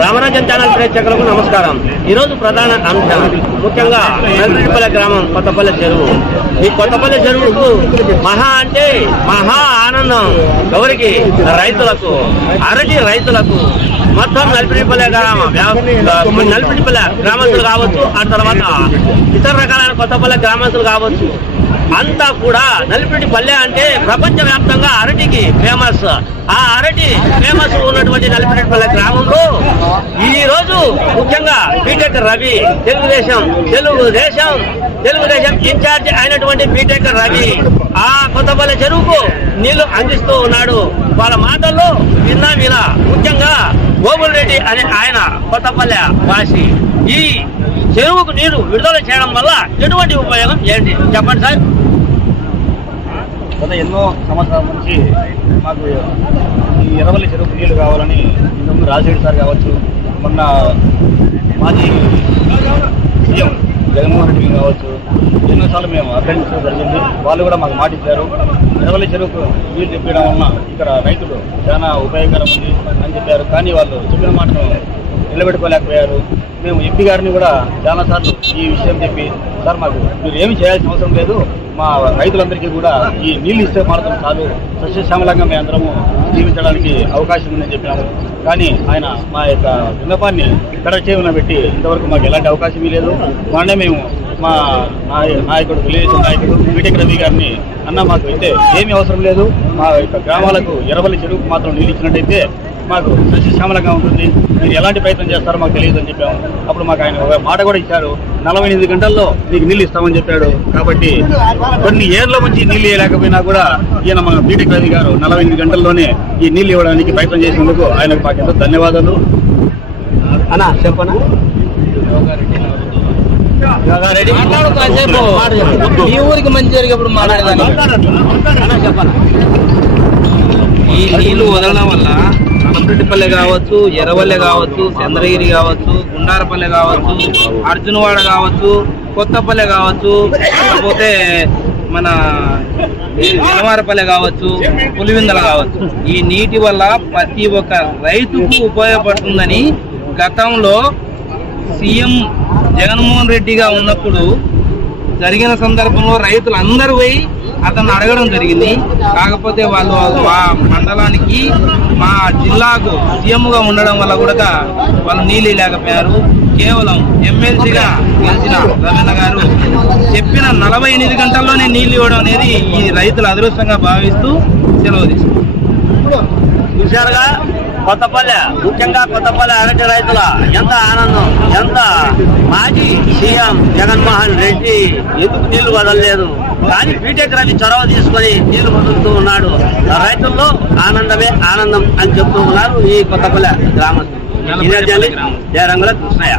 Ramarajan channel ప్రేక్షకులకు నమస్కారం. ఈరోజు ప్రధాన అంశం ముఖ్యంగా నల్లిపల్లె గ్రామం కొత్తపల్లె చెరువు. ఈ కొత్తపల్లె చెరువుకు మహా అంటే మహా ఆనందం. ఎవరికి? రైతులకు. అరటి రైతులకు. మొత్తం నలిపిడిపల్లె గ్రామం. నలిపిడిపల్లె గ్రామస్తులు కావచ్చు ఆ తర్వాత ఇతర రకాలైన కొత్తపల్లె గ్రామస్తులు కావచ్చు. అంతా కూడా నలిపిటి పల్లె అంటే ప్రపంచ వ్యాప్తంగా అరటికి ఫేమస్ ఆ అరటి ఫేమస్ ఉన్నటువంటి నలిపిటి పల్లె గ్రామంలో ఈ రోజు ముఖ్యంగా B Tech Ravi Telugu Desam Telugu Desam Telugu Desam incharge అయినటువంటి బీటెక్ రవి ఆ కొత్తపల్లె చెరువుకు నీళ్ళు అందిస్తూ ఉన్నాడు. వాళ్ళ మాటల్లో విన్నా వినా ముఖ్యంగా గోగుల్ రెడ్డి అనే ఆయన కొత్తపల్లె వాసి. ఈ చెరువుకు నీరు విడుదల చేయడం వల్ల ఎటువంటి ఉపయోగం ఏంటి? చెప్పండి సార్. గత ఎన్నో సంవత్సరాల నుంచి మాకు ఈ ఎరవల్లి చెరువుకు నీళ్ళు కావాలని ఇంతకుముందు రాజశేఖర్ సార్ కావచ్చు మొన్న మాజీ సీఎం జగన్మోహన్ రెడ్డి కావచ్చు ఎన్నోసార్లు మేము అభ్యర్థించడం జరిగింది. వాళ్ళు కూడా మాకు మాటిచ్చారు ఎరవల్లి చెరువుకు నీళ్ళు చెప్పడం వలన ఇక్కడ రైతులు చాలా ఉపయోగకరం ఉంది అని చెప్పారు. కానీ వాళ్ళు చెప్పిన మాటను నిలబెట్టుకోలేకపోయారు. మేము ఎంపీ గారిని కూడా చాలాసార్లు ఈ విషయం చెప్పి సార్ మాకు మీరు ఏమి చేయాల్సిన అవసరం లేదు. మా రైతులందరికీ కూడా ఈ నీళ్ళు ఇస్తే మాత్రం చాలు. సస్యశ్యామలంగా మేము అందరము జీవించడానికి అవకాశం ఉందని చెప్పినాము. కానీ ఆయన మా యొక్క విన్నపాన్ని ఇక్కడ చేయమని పెట్టి ఇంతవరకు మాకు ఎలాంటి అవకాశం లేదు. మొన్నే మేము మా నాయకుడు తెలుగుదేశం నాయకుడు బీటెక్ రవి గారిని అన్న మాకు అయితే ఏమీ అవసరం లేదు. మా యొక్క గ్రామాలకు ఎరవల్లి చెరువుకు మాత్రం నీళ్ళు ఇచ్చినట్టయితే మాకు సస్యశ్యామలంగా ఉంటుంది. మీరు ఎలాంటి ప్రయత్నం చేస్తారో మాకు తెలియదు అని చెప్పాము. అప్పుడు మాకు ఆయన ఒక మాట కూడా ఇచ్చారు. నలభై ఎనిమిది గంటల్లో మీకు నీళ్ళు ఇస్తామని చెప్పాడు. కాబట్టి కొన్ని ఏళ్ళ నుంచి నీళ్ళు ఇవ్వలేకపోయినా కూడా ఈయన మన బీటెక్ రవి గారు నలభై ఎనిమిది గంటల్లోనే ఈ నీళ్ళు ఇవ్వడానికి ప్రయత్నం చేసినందుకు ఆయనకు మాకు ఎంతో ధన్యవాదాలు. అన్నా చెప్పనా? ఈ ఊరికి మంచి జరిగేప్పుడు మాట్లాడేదాన్ని. ఈ నీళ్ళు వదలడం వల్ల అమృటిపల్లె కావచ్చు ఎర్రవల్లె కావచ్చు చంద్రగిరి కావచ్చు గుండారపల్లె కావచ్చు అర్జునవాడ కావచ్చు కొత్తపల్లె కావచ్చు లేకపోతే మన జనవారపల్లె కావచ్చు పులివిందల కావచ్చు. ఈ నీటి వల్ల ప్రతి ఒక్క రైతుకు ఉపయోగపడుతుందని గతంలో సీఎం జగన్మోహన్ రెడ్డిగా ఉన్నప్పుడు జరిగిన సందర్భంలో రైతులు అందరూ పోయి అతను అడగడం జరిగింది. కాకపోతే వాళ్ళు మా మండలానికి మా జిల్లాకు సీఎంగా ఉండడం వల్ల కూడా వాళ్ళు నీళ్ళు లేకపోయారు. కేవలం ఎమ్మెల్సీగా గెలిచిన రవీంద్ర గారు చెప్పిన నలభై ఎనిమిది గంటల్లోనే నీళ్ళు ఇవ్వడం అనేది ఈ రైతుల అదృష్టంగా భావిస్తూ సెలవు తీసుకున్నారు కొత్తపల్లె ముఖ్యంగా కొత్తపల్లె అరటి రైతుల ఎంత ఆనందం ఎంత మాజీ సీఎం జగన్మోహన్ రెడ్డి ఎందుకు నీళ్ళు వదలలేదు? కానీ బీటెక్ రవి చొరవ తీసుకొని నీళ్ళు వదులుతూ ఉన్నాడు. రైతుల్లో ఆనందమే ఆనందం అని చెప్తూ ఉన్నారు ఈ కొత్తపల్లె గ్రామస్తులు. ఇదే జయరంగుల కృష్ణయ్య.